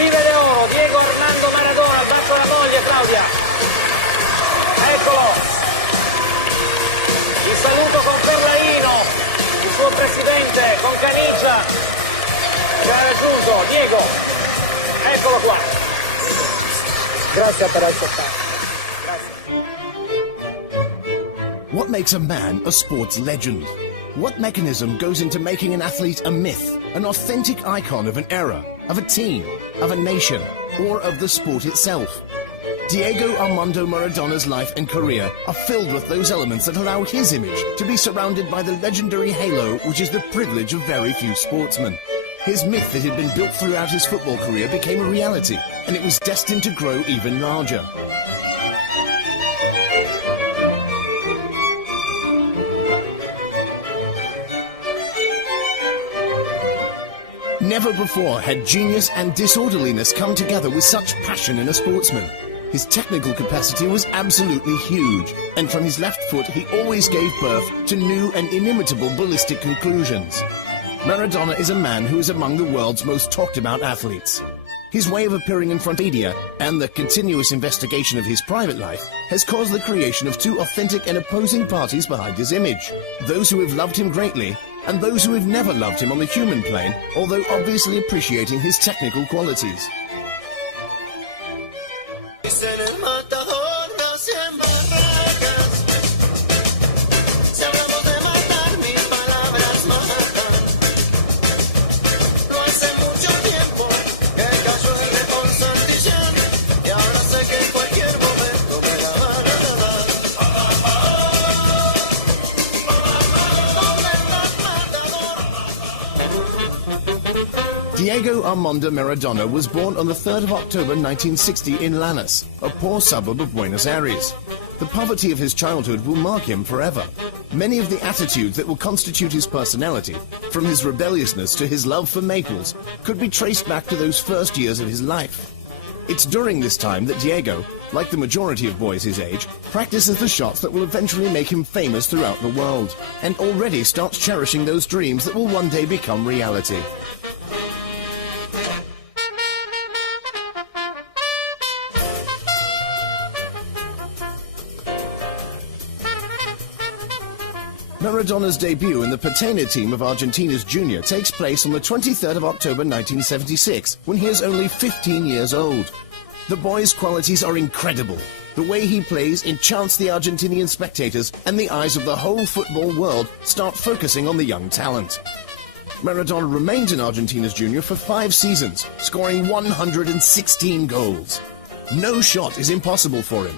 pibe de oro, Diego Armando Maradona, bacio alla moglie Claudia. Eccolo. Il saluto con Ferlaino, il suo presidente, con Canigia, che ha raggiunto. Diego, eccolo qua. Grazie per essere stato. What makes a man a sports legend? What mechanism goes into making an athlete a myth, an authentic icon of an era, of a team, of a nation, or of the sport itself? Diego Armando Maradona's life and career are filled with those elements that allow his image to be surrounded by the legendary halo which is the privilege of very few sportsmen. His myth that had been built throughout his football career became a reality, and it was destined to grow even larger. Never before had genius and disorderliness come together with such passion in a sportsman. His technical capacity was absolutely huge, and from his left foot he always gave birth to new and inimitable ballistic conclusions. Maradona is a man who is among the world's most talked about athletes. His way of appearing in front of media and the continuous investigation of his private life has caused the creation of two authentic and opposing parties behind his image. Those who have loved him greatly and those who have never loved him on the human plane, although obviously appreciating his technical qualities. Diego Armando Maradona was born on the 3rd of October 1960 in Lanús, a poor suburb of Buenos Aires. The poverty of his childhood will mark him forever. Many of the attitudes that will constitute his personality, from his rebelliousness to his love for maples, could be traced back to those first years of his life. It's during this time that Diego, like the majority of boys his age, practices the shots that will eventually make him famous throughout the world, and already starts cherishing those dreams that will one day become reality. Maradona's debut in the Patena team of Argentina's Junior takes place on the 23rd of October 1976, when he is only 15 years old. The boy's qualities are incredible. The way he plays enchants the Argentinian spectators, and the eyes of the whole football world start focusing on the young talent. Maradona remained in Argentina's Junior for 5 seasons, scoring 116 goals. No shot is impossible for him.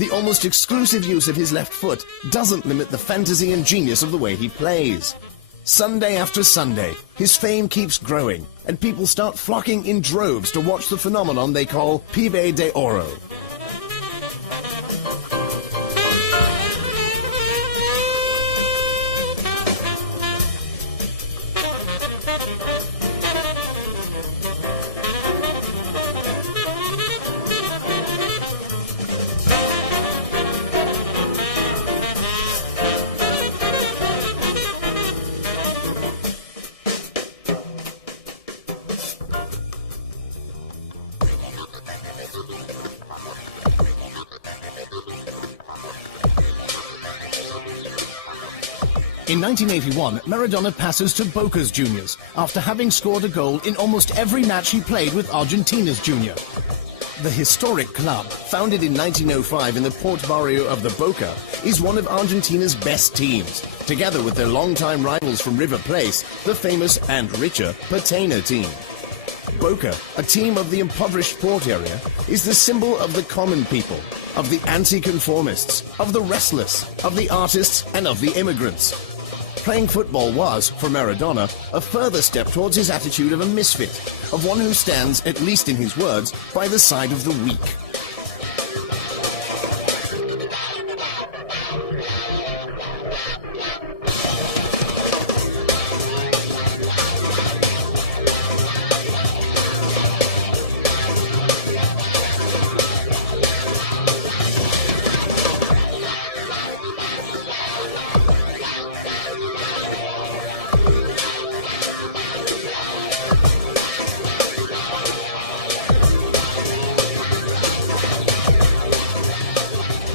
The almost exclusive use of his left foot doesn't limit the fantasy and genius of the way he plays. Sunday after Sunday, his fame keeps growing, and people start flocking in droves to watch the phenomenon they call Pibe de Oro. In 1981, Maradona passes to Boca's juniors after having scored a goal in almost every match he played with Argentina's Junior. The historic club, founded in 1905 in the port barrio of the Boca, is one of Argentina's best teams, together with their longtime rivals from River Plate, the famous and richer Patena team. Boca, a team of the impoverished port area, is the symbol of the common people, of the anti-conformists, of the restless, of the artists, and of the immigrants. Playing football was, for Maradona, a further step towards his attitude of a misfit, of one who stands, at least in his words, by the side of the weak.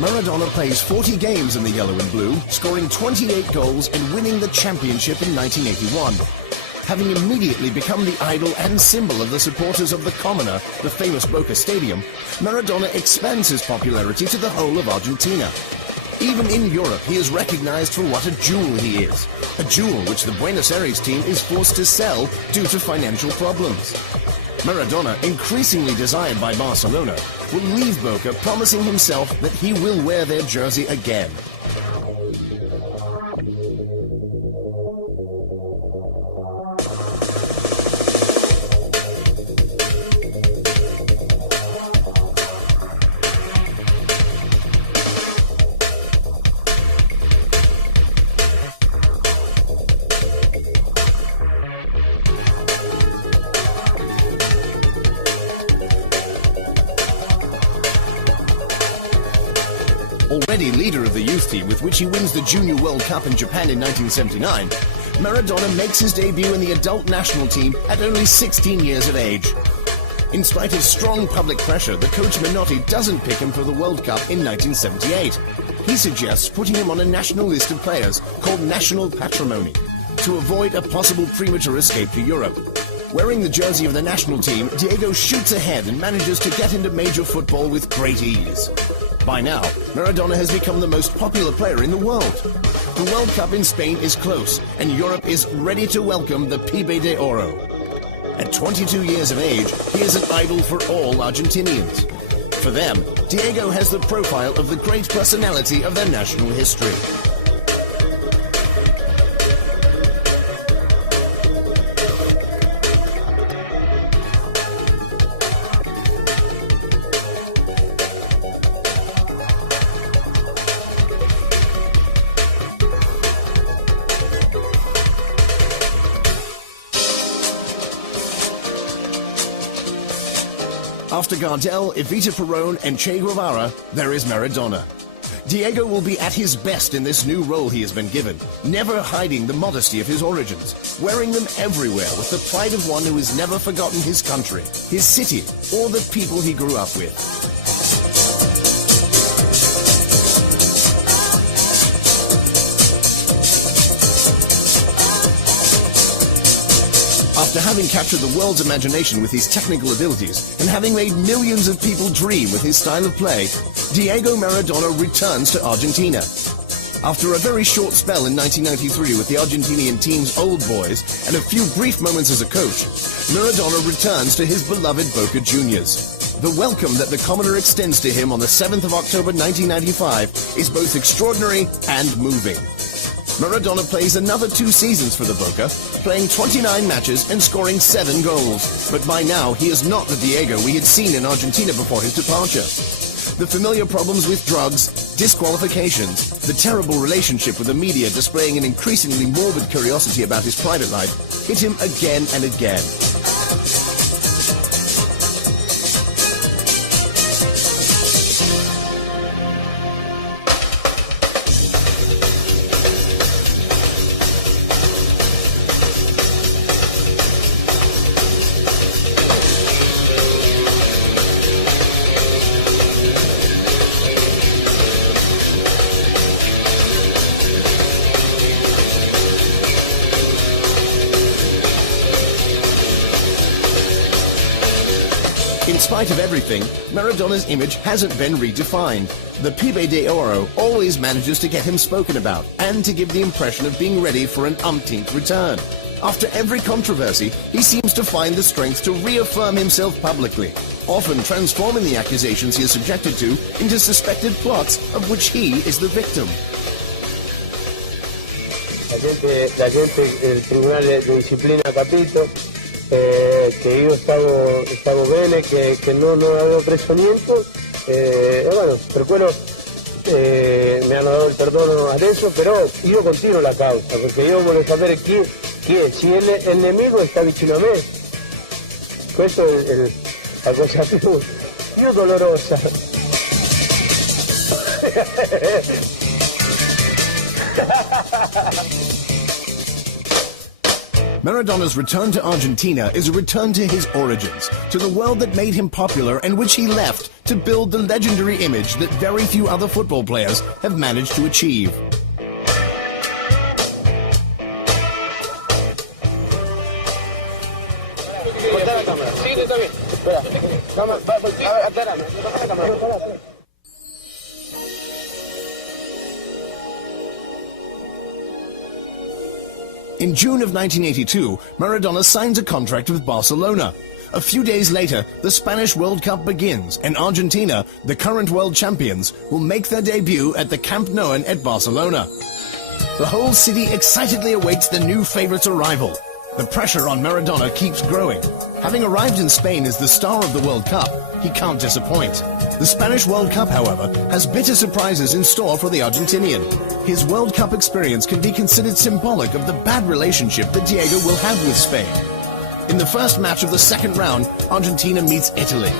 Maradona plays 40 games in the yellow and blue, scoring 28 goals and winning the championship in 1981. Having immediately become the idol and symbol of the supporters of the Commoner, the famous Boca Stadium, Maradona expands his popularity to the whole of Argentina. Even in Europe, he is recognized for what a jewel he is. A jewel which the Buenos Aires team is forced to sell due to financial problems. Maradona, increasingly desired by Barcelona, will leave Boca promising himself that he will wear their jersey again. Already leader of the youth team with which he wins the Junior World Cup in Japan in 1979, Maradona makes his debut in the adult national team at only 16 years of age. In spite of strong public pressure, the coach Menotti doesn't pick him for the World Cup in 1978. He suggests putting him on a national list of players called National Patrimony to avoid a possible premature escape to Europe. Wearing the jersey of the national team, Diego shoots ahead and manages to get into major football with great ease. By now, Maradona has become the most popular player in the world. The World Cup in Spain is close, and Europe is ready to welcome the Pibe de Oro. At 22 years of age, he is an idol for all Argentinians. For them, Diego has the profile of the great personality of their national history. After Gardel, Evita Peron and Che Guevara, there is Maradona. Diego will be at his best in this new role he has been given, never hiding the modesty of his origins, wearing them everywhere with the pride of one who has never forgotten his country, his city, or the people he grew up with. After having captured the world's imagination with his technical abilities and having made millions of people dream with his style of play, Diego Maradona returns to Argentina. After a very short spell in 1993 with the Argentinian team's old boys and a few brief moments as a coach, Maradona returns to his beloved Boca Juniors. The welcome that the Commoner extends to him on the 7th of October 1995 is both extraordinary and moving. Maradona plays another 2 seasons for the Boca, playing 29 matches and scoring 7 goals. But by now, he is not the Diego we had seen in Argentina before his departure. The familiar problems with drugs, disqualifications, the terrible relationship with the media displaying an increasingly morbid curiosity about his private life, hit him again and again. In spite of everything, Maradona's image hasn't been redefined. The Pibe de Oro always manages to get him spoken about and to give the impression of being ready for an umpteenth return. After every controversy, he seems to find the strength to reaffirm himself publicly, often transforming the accusations he is subjected to into suspected plots of which he is the victim. La gente del Tribunal de Disciplina Capito, che io stavo bene, che non avevo preso niente, e bueno, per quello mi hanno dato il perdono adesso, però io continuo la causa, perché io voglio sapere chi è, se il nemico sta vicino a me. Questa è la cosa più dolorosa. Maradona's return to Argentina is a return to his origins, to the world that made him popular and which he left to build the legendary image that very few other football players have managed to achieve. In June of 1982, Maradona signs a contract with Barcelona. A few days later, the Spanish World Cup begins, and Argentina, the current world champions, will make their debut at the Camp Nou at Barcelona. The whole city excitedly awaits the new favourite's arrival. The pressure on Maradona keeps growing. Having arrived in Spain as the star of the World Cup, he can't disappoint. The Spanish World Cup, however, has bitter surprises in store for the Argentinian. His World Cup experience can be considered symbolic of the bad relationship that Diego will have with Spain. In the first match of the second round, Argentina meets Italy.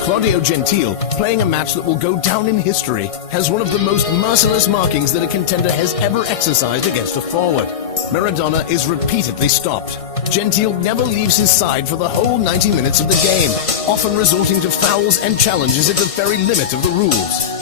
Claudio Gentile, playing a match that will go down in history, has one of the most merciless markings that a contender has ever exercised against a forward. Maradona is repeatedly stopped. Gentile never leaves his side for the whole 90 minutes of the game, often resorting to fouls and challenges at the very limit of the rules.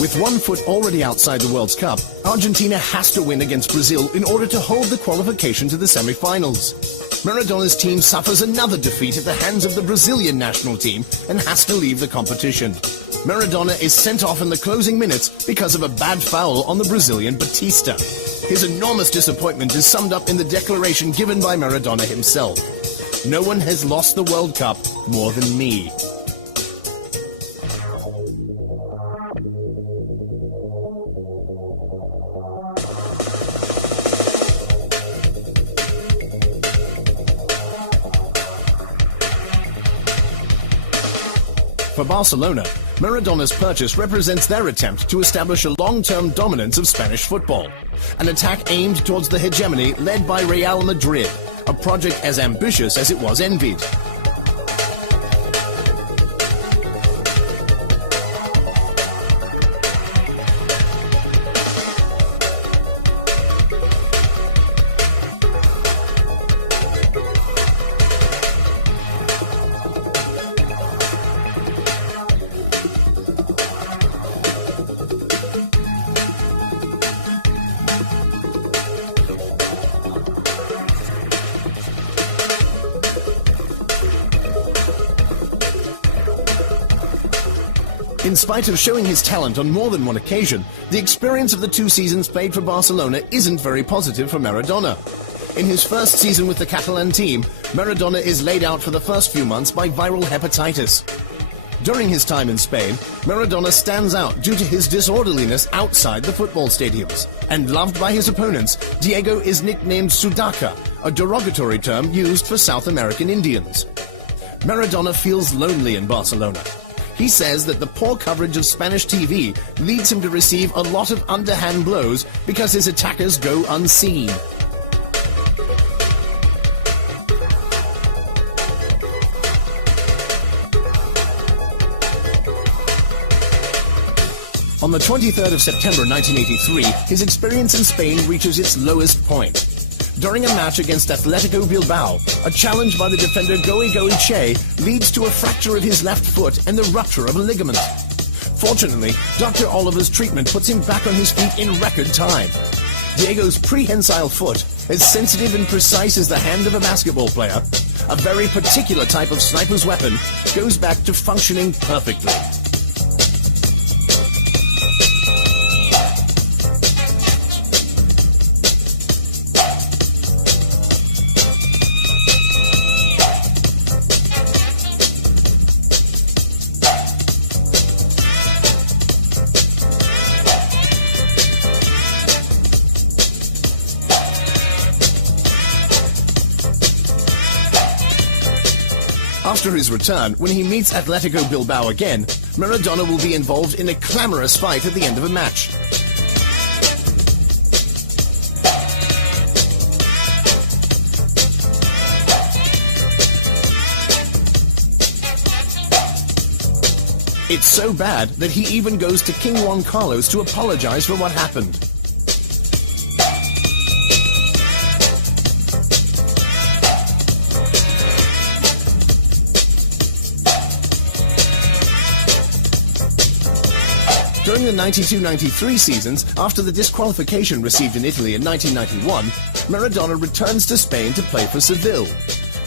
With one foot already outside the World Cup, Argentina has to win against Brazil in order to hold the qualification to the semi-finals. Maradona's team suffers another defeat at the hands of the Brazilian national team and has to leave the competition. Maradona is sent off in the closing minutes because of a bad foul on the Brazilian Batista. His enormous disappointment is summed up in the declaration given by Maradona himself. "No one has lost the World Cup more than me." For Barcelona, Maradona's purchase represents their attempt to establish a long-term dominance of Spanish football, an attack aimed towards the hegemony led by Real Madrid, a project as ambitious as it was envied. In spite of showing his talent on more than one occasion, the experience of the 2 seasons played for Barcelona isn't very positive for Maradona. In his first season with the Catalan team, Maradona is laid out for the first few months by viral hepatitis. During his time in Spain, Maradona stands out due to his disorderliness outside the football stadiums. And loved by his opponents, Diego is nicknamed Sudaca, a derogatory term used for South American Indians. Maradona feels lonely in Barcelona. He says that the poor coverage of Spanish TV leads him to receive a lot of underhand blows because his attackers go unseen. On the 23rd of September 1983, his experience in Spain reaches its lowest point. During a match against Atletico Bilbao, a challenge by the defender Goigoe Che leads to a fracture of his left foot and the rupture of a ligament. Fortunately, Dr. Oliver's treatment puts him back on his feet in record time. Diego's prehensile foot, as sensitive and precise as the hand of a basketball player, a very particular type of sniper's weapon, goes back to functioning perfectly. After his return, when he meets Atletico Bilbao again, Maradona will be involved in a clamorous fight at the end of a match. It's so bad that he even goes to King Juan Carlos to apologize for what happened. During the 92-93 seasons, after the disqualification received in Italy in 1991, Maradona returns to Spain to play for Seville.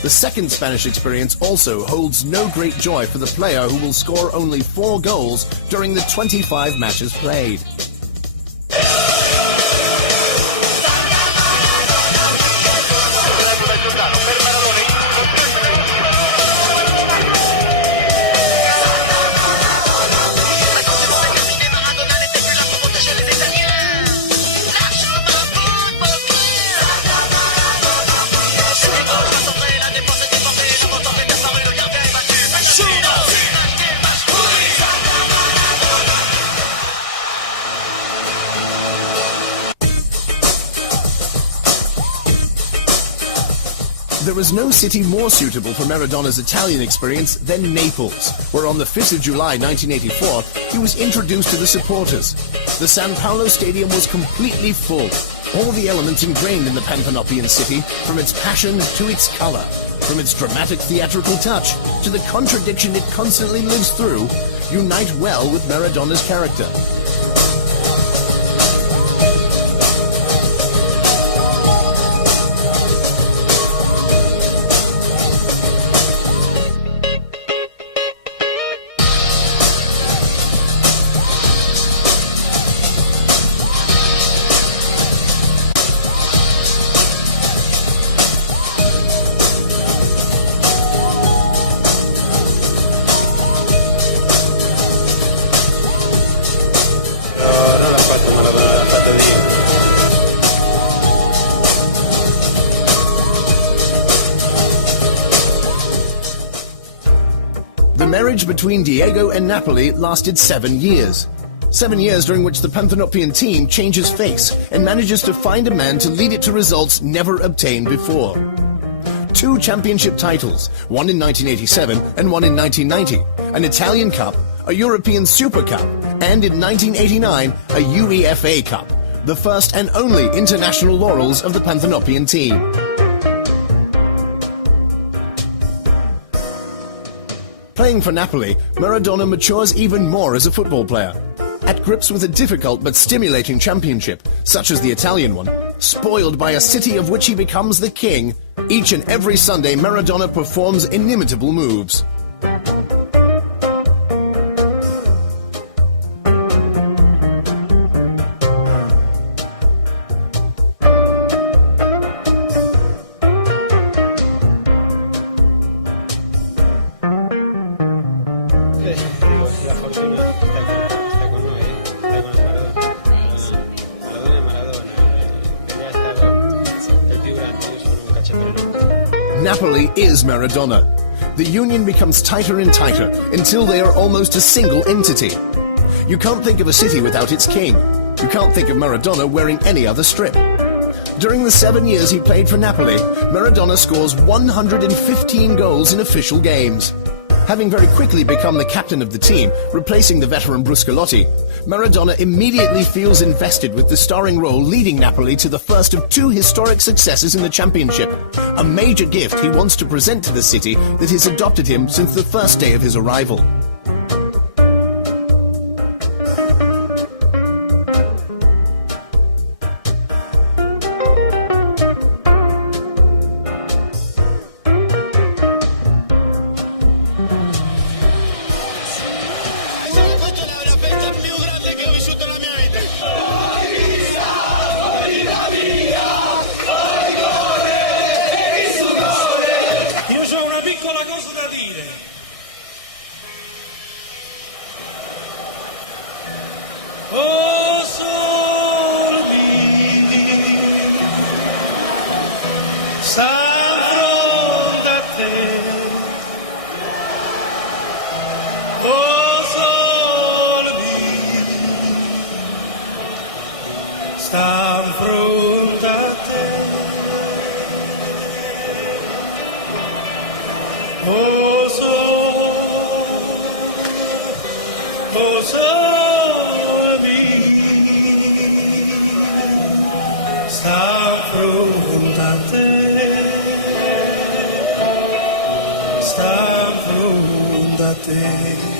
The second Spanish experience also holds no great joy for the player who will score only 4 goals during the 25 matches played. There is no city more suitable for Maradona's Italian experience than Naples, where on the 5th of July 1984, he was introduced to the supporters. The San Paolo Stadium was completely full. All the elements ingrained in the Panthenopian city, from its passion to its color, from its dramatic theatrical touch to the contradiction it constantly lives through, unite well with Maradona's character. The marriage between Diego and Napoli lasted 7 years. 7 years during which the Panthenopian team changes face and manages to find a man to lead it to results never obtained before. 2 championship titles, one in 1987 and one in 1990, an Italian Cup, a European Super Cup, and in 1989, a UEFA Cup, the first and only international laurels of the Panthenopian team. Playing for Napoli, Maradona matures even more as a football player. At grips with a difficult but stimulating championship, such as the Italian one, spoiled by a city of which he becomes the king, each and every Sunday Maradona performs inimitable moves. La fortuna está con noi, está con Maradona è Maradona, è stato il più grande, io sono un calciatore. Napoli is Maradona. The union becomes tighter and tighter until they are almost a single entity. You can't think of a city without its king. You can't think of Maradona wearing any other strip. During the 7 years he played for Napoli, Maradona scores 115 goals in official games. Having very quickly become the captain of the team, replacing the veteran Bruscolotti, Maradona immediately feels invested with the starring role leading Napoli to the first of 2 historic successes in the championship, a major gift he wants to present to the city that has adopted him since the first day of his arrival. Oh, sole sta fronte a te. Oh, sole sta fronte a te. Oh, sole da te.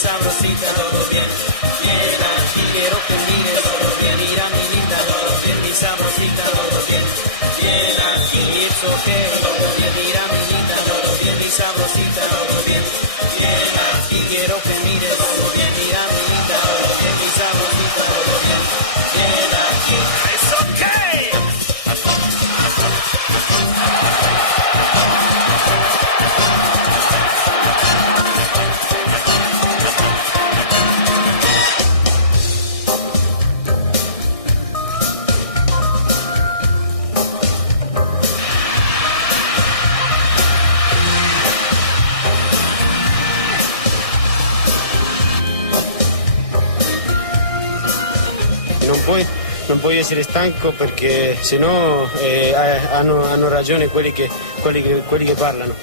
Sabrosita, todo bien, bien, aquí quiero que mires, todo bien, mira mi linda, todo bien, mi sabrosita, todo bien, bien, aquí it's okay, todo bien, mira mi linda, todo bien, mi sabrosita, todo bien, bien, aquí quiero que mires, todo bien, mira mi linda, todo bien, mi sabrosita, todo bien, bien, aquí it's okay. Non puoi essere stanco perché sennò hanno ragione quelli che parlano.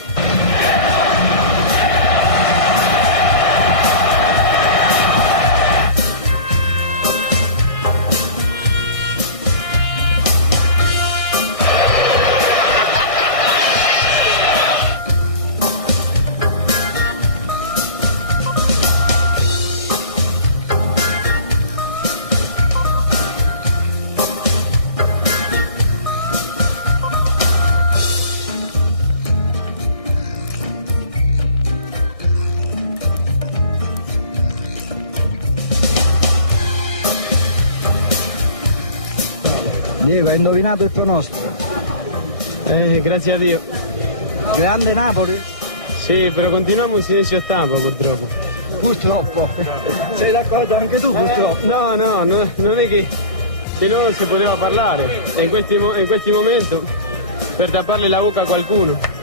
Diego, hai indovinato il pronostico? Grazie a Dio. Grande Napoli? Sì, però continuiamo in silenzio stampa purtroppo. Purtroppo. Sei d'accordo anche tu purtroppo? No, non è che se no si poteva parlare. E in questi momenti per tapparle la bocca a qualcuno.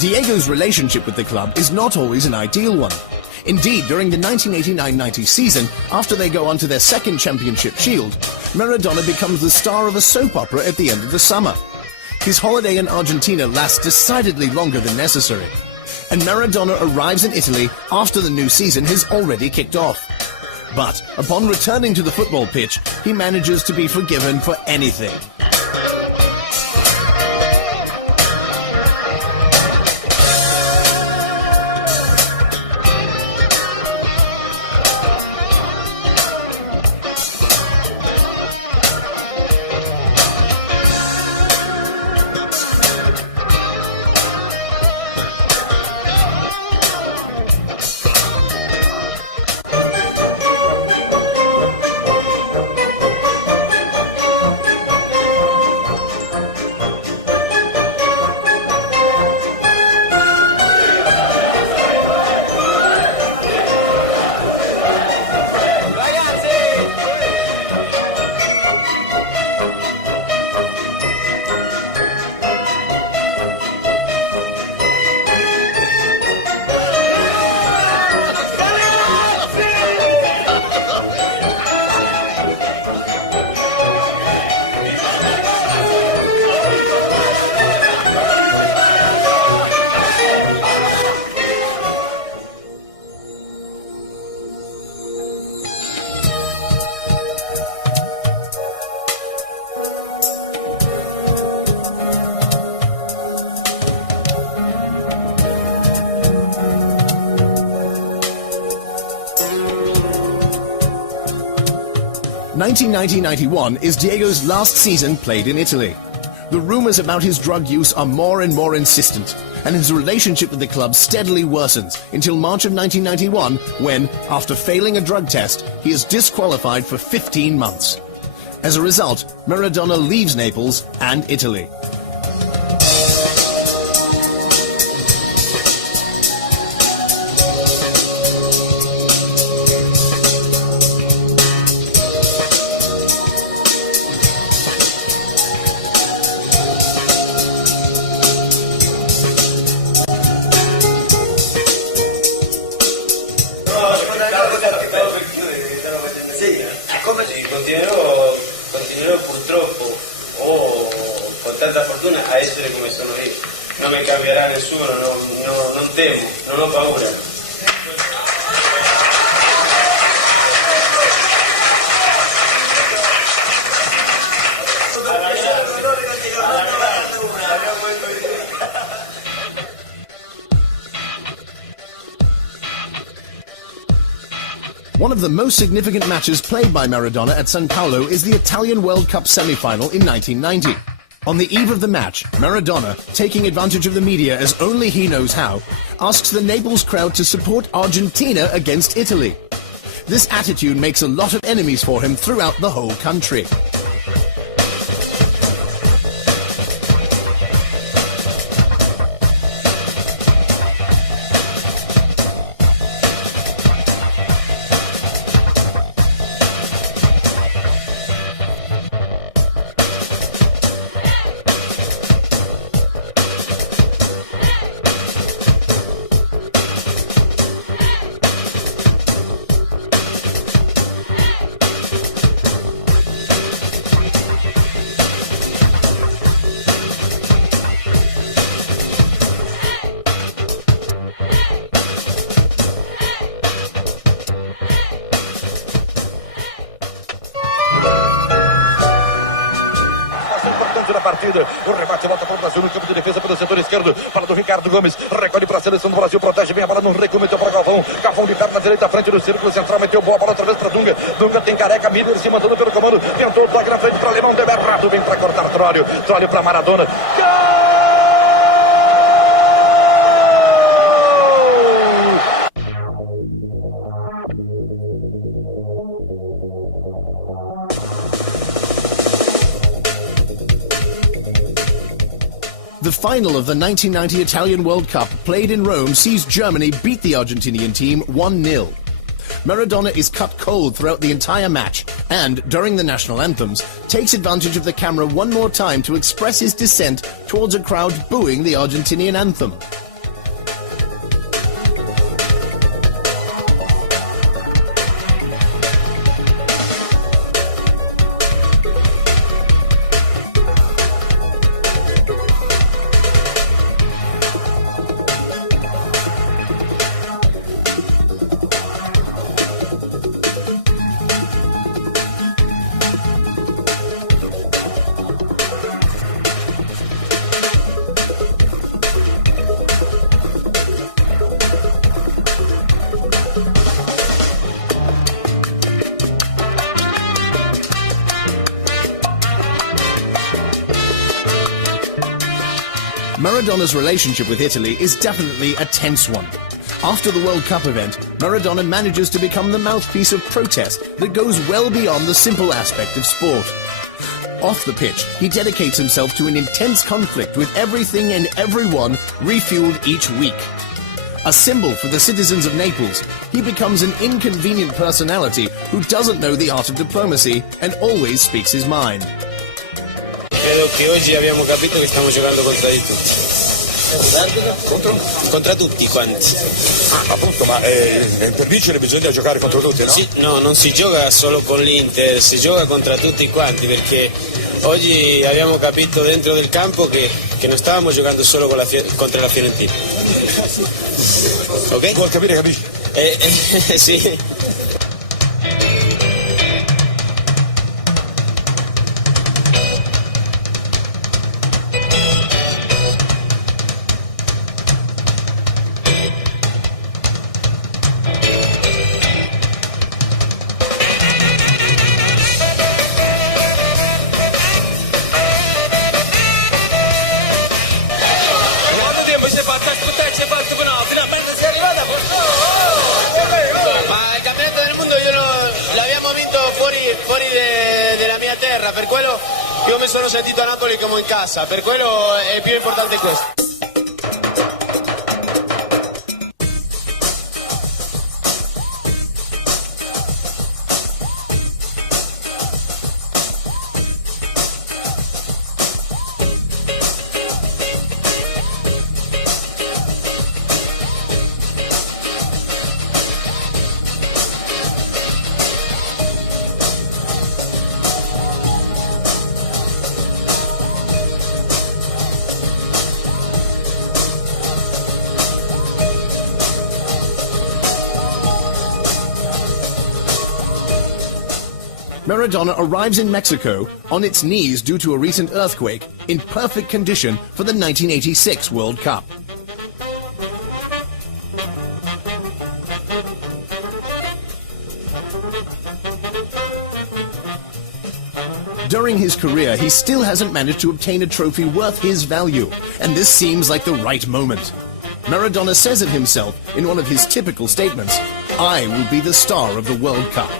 Diego's relationship with the club is not always an ideal one. Indeed, during the 1989-90 season, after they go on to their second championship shield, Maradona becomes the star of a soap opera at the end of the summer. His holiday in Argentina lasts decidedly longer than necessary, and Maradona arrives in Italy after the new season has already kicked off. But upon returning to the football pitch, he manages to be forgiven for anything. 1990-91 is Diego's last season played in Italy. The rumors about his drug use are more and more insistent, and his relationship with the club steadily worsens until March of 1991 when, after failing a drug test, he is disqualified for 15 months. As a result, Maradona leaves Naples and Italy. Continuerò purtroppo o con tanta fortuna a essere come sono io. Non mi cambierà nessuno, non temo, non ho paura. One of the most significant matches played by Maradona at San Paolo is the Italian World Cup semi-final in 1990. On the eve of the match, Maradona, taking advantage of the media as only he knows how, asks the Naples crowd to support Argentina against Italy. This attitude makes a lot of enemies for him throughout the whole country. Da partida, o rebate volta para o Brasil no campo de defesa pelo setor esquerdo, para do Ricardo Gomes, recolhe para a seleção do Brasil, protege bem a bola no recuo, meteu para Galvão, Galvão de perna direita à frente do círculo central, meteu boa bola outra vez para Dunga, Dunga tem Careca, Miller se mandando pelo comando, tentou o toque na frente para Alemão, deu errado, vem para cortar Trólio, Trólio para Maradona, gol! The final of the 1990 Italian World Cup, played in Rome, sees Germany beat the Argentinian team 1-0. Maradona is cut cold throughout the entire match and, during the national anthems, takes advantage of the camera one more time to express his dissent towards a crowd booing the Argentinian anthem. Maradona's relationship with Italy is definitely a tense one. After the World Cup event, Maradona manages to become the mouthpiece of protest that goes well beyond the simple aspect of sport. Off the pitch, he dedicates himself to an intense conflict with everything and everyone, refueled each week. A symbol for the citizens of Naples, he becomes an inconvenient personality who doesn't know the art of diplomacy and always speaks his mind. Credo che oggi abbiamo capito che stiamo giocando contro di tutti. Contro tutti quanti. Ah, appunto, ma per vincere bisogna giocare contro tutti, no? Sì, no, non si gioca solo con l'Inter, si gioca contro tutti quanti, perché oggi abbiamo capito dentro del campo che non stavamo giocando solo contro la Fiorentina. Ok? Vuol capire, capisci? Sì. sera, per quello io mi sono sentito a Napoli come in casa, per quello è più importante questo. Maradona arrives in Mexico on its knees due to a recent earthquake in perfect condition for the 1986 World Cup. During his career, he still hasn't managed to obtain a trophy worth his value, and this seems like the right moment. Maradona says of himself in one of his typical statements, "I will be the star of the World Cup."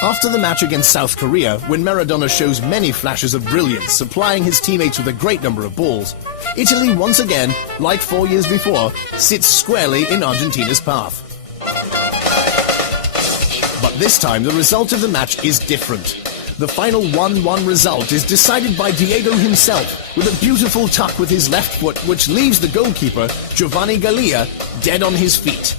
After the match against South Korea, when Maradona shows many flashes of brilliance, supplying his teammates with a great number of balls, Italy once again, like 4 years before, sits squarely in Argentina's path. But this time, the result of the match is different. The final 1-1 result is decided by Diego himself, with a beautiful tuck with his left foot, which leaves the goalkeeper, Giovanni Gallia, dead on his feet.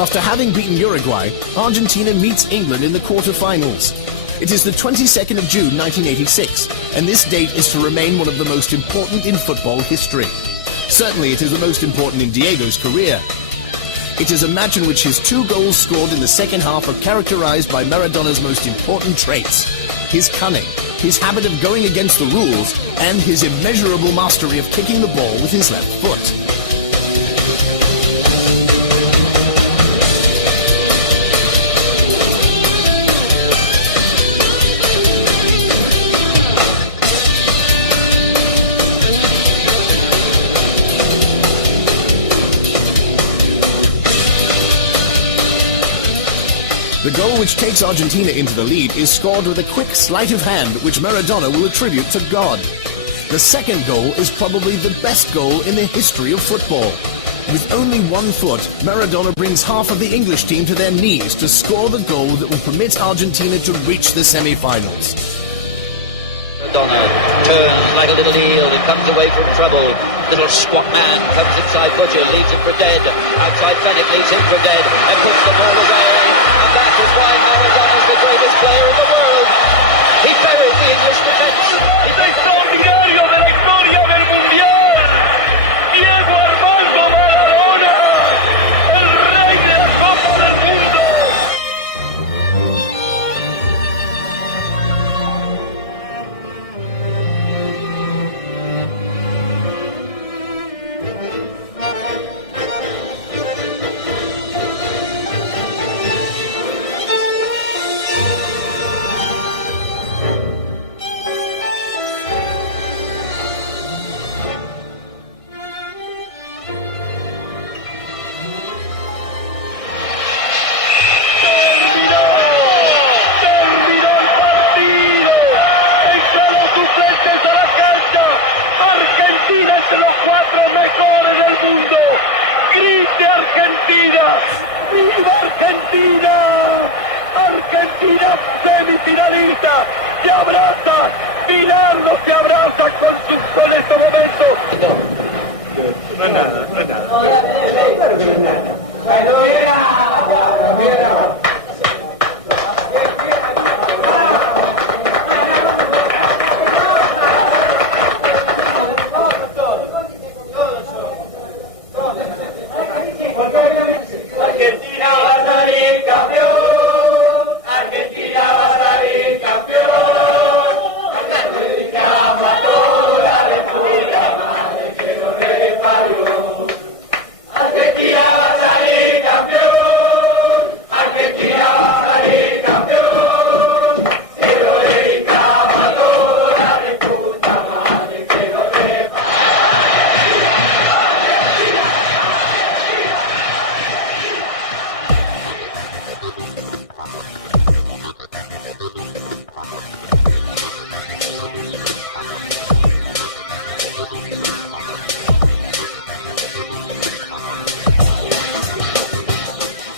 After having beaten Uruguay, Argentina meets England in the quarter-finals. It is the 22nd of June 1986, and this date is to remain one of the most important in football history. Certainly it is the most important in Diego's career. It is a match in which his 2 goals scored in the second half are characterized by Maradona's most important traits: his cunning, his habit of going against the rules, and his immeasurable mastery of kicking the ball with his left foot. The goal which takes Argentina into the lead is scored with a quick sleight of hand which Maradona will attribute to God. The second goal is probably the best goal in the history of football. With only 1 foot, Maradona brings half of the English team to their knees to score the goal that will permit Argentina to reach the semi-finals. Maradona turns like a little eel and comes away from trouble. Little squat man comes inside Butcher, leaves him for dead. Outside Fennick leaves him for dead and puts the ball away. And that is why Maradona is the greatest player in the world. He buried the English defence. ¡Es extraordinario de la historia del Mundial! ¡Diego Armando Maradona! ¡El rey de la Copa del Mundo! Argentina semifinalista, se abraza, Tirarlo se abraza con estos momentos. No es nada, no es nada. Claro que no es nada.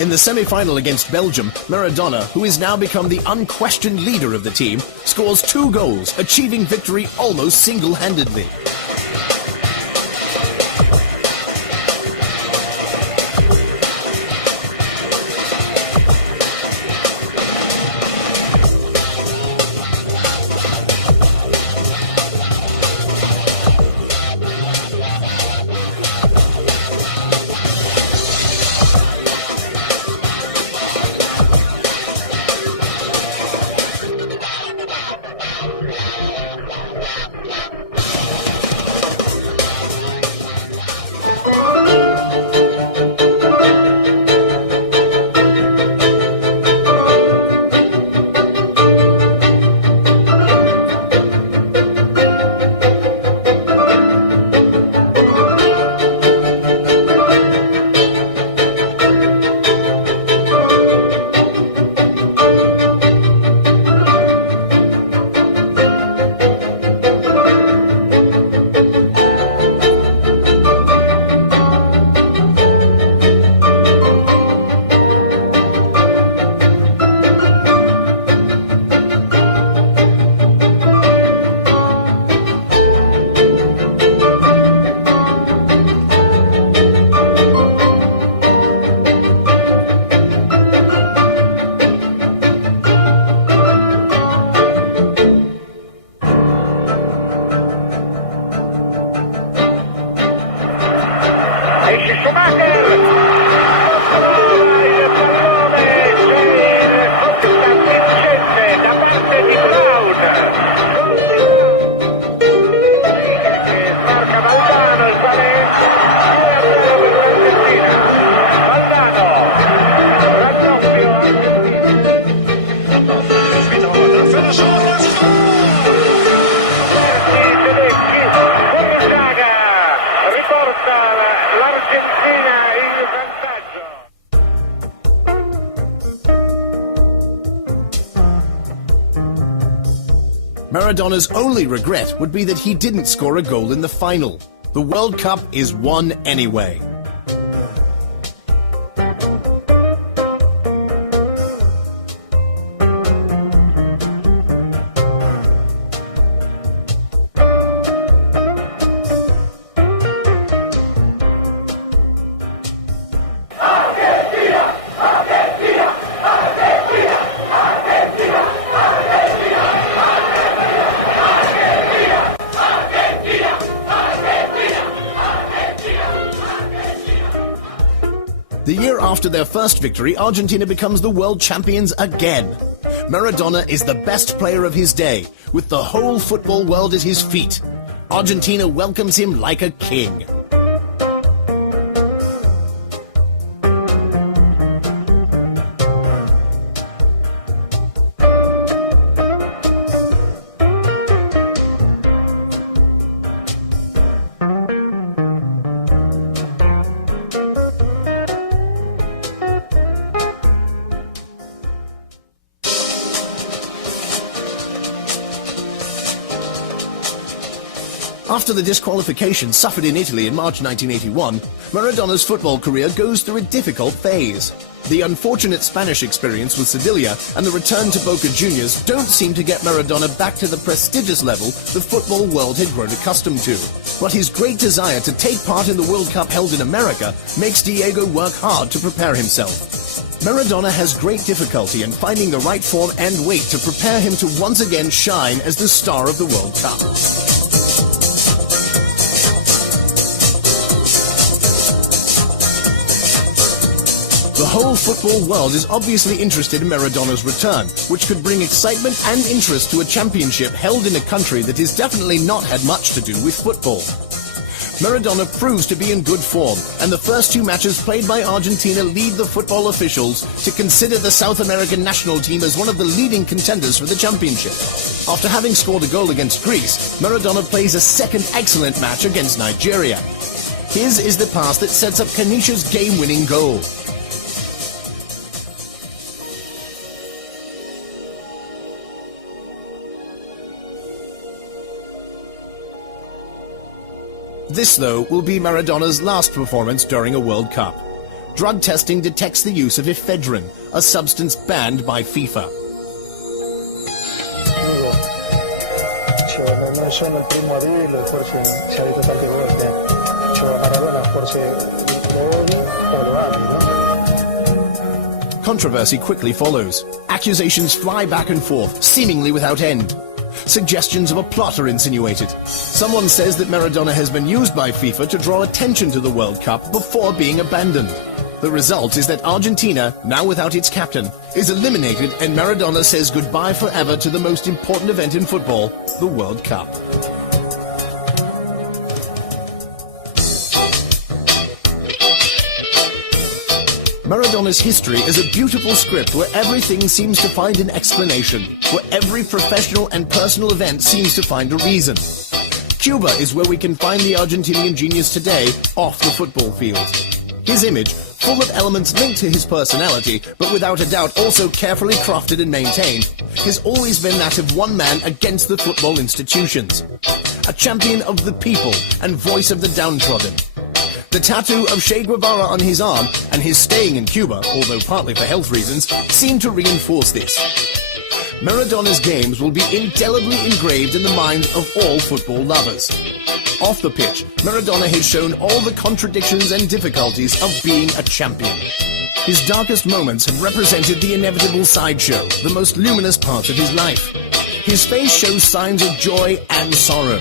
In the semi-final against Belgium, Maradona, who has now become the unquestioned leader of the team, scores 2 goals, achieving victory almost single-handedly. riporta l'Argentina in vantaggio. Maradona's only regret would be that he didn't score a goal in the final. The World Cup is won anyway. The year after their first victory, Argentina becomes the world champions again. Maradona is the best player of his day, with the whole football world at his feet. Argentina welcomes him like a king. After the disqualification suffered in Italy in March 1981, Maradona's football career goes through a difficult phase. The unfortunate Spanish experience with Sevilla and the return to Boca Juniors don't seem to get Maradona back to the prestigious level the football world had grown accustomed to. But his great desire to take part in the World Cup held in America makes Diego work hard to prepare himself. Maradona has great difficulty in finding the right form and weight to prepare him to once again shine as the star of the World Cup. The whole football world is obviously interested in Maradona's return, which could bring excitement and interest to a championship held in a country that has definitely not had much to do with football. Maradona proves to be in good form, and the first two matches played by Argentina lead the football officials to consider the South American national team as one of the leading contenders for the championship. After having scored a goal against Greece, Maradona plays a second excellent match against Nigeria. His is the pass that sets up Canicia's game-winning goal. This, though, will be Maradona's last performance during a World Cup. Drug testing detects the use of ephedrine, a substance banned by FIFA. Controversy quickly follows. Accusations fly back and forth, seemingly without end. Suggestions of a plot are insinuated. Someone says that Maradona has been used by FIFA to draw attention to the World Cup before being abandoned. The result is that Argentina, now without its captain, is eliminated, and Maradona says goodbye forever to the most important event in football, the World Cup. Maradona's history is a beautiful script where everything seems to find an explanation, where every professional and personal event seems to find a reason. Cuba is where we can find the Argentinian genius today off the football field. His image, full of elements linked to his personality, but without a doubt also carefully crafted and maintained, has always been that of one man against the football institutions. A champion of the people and voice of the downtrodden. The tattoo of Che Guevara on his arm and his staying in Cuba, although partly for health reasons, seem to reinforce this. Maradona's games will be indelibly engraved in the minds of all football lovers. Off the pitch, Maradona has shown all the contradictions and difficulties of being a champion. His darkest moments have represented the inevitable sideshow, the most luminous parts of his life. His face shows signs of joy and sorrow.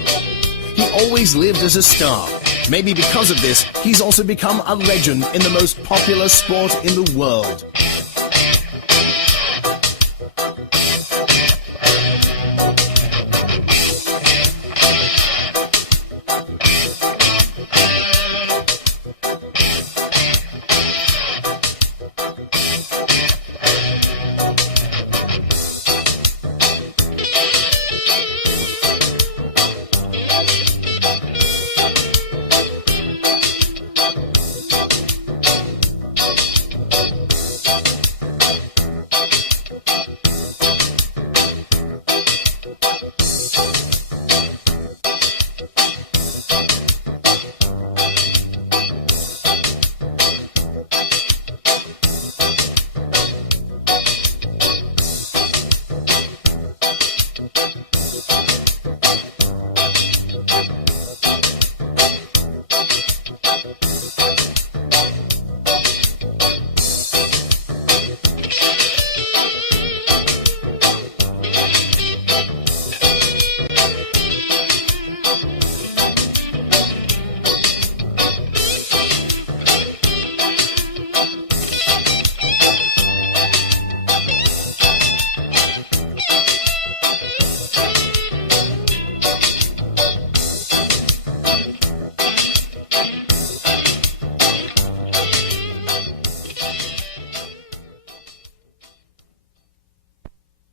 He always lived as a star. Maybe because of this, he's also become a legend in the most popular sport in the world.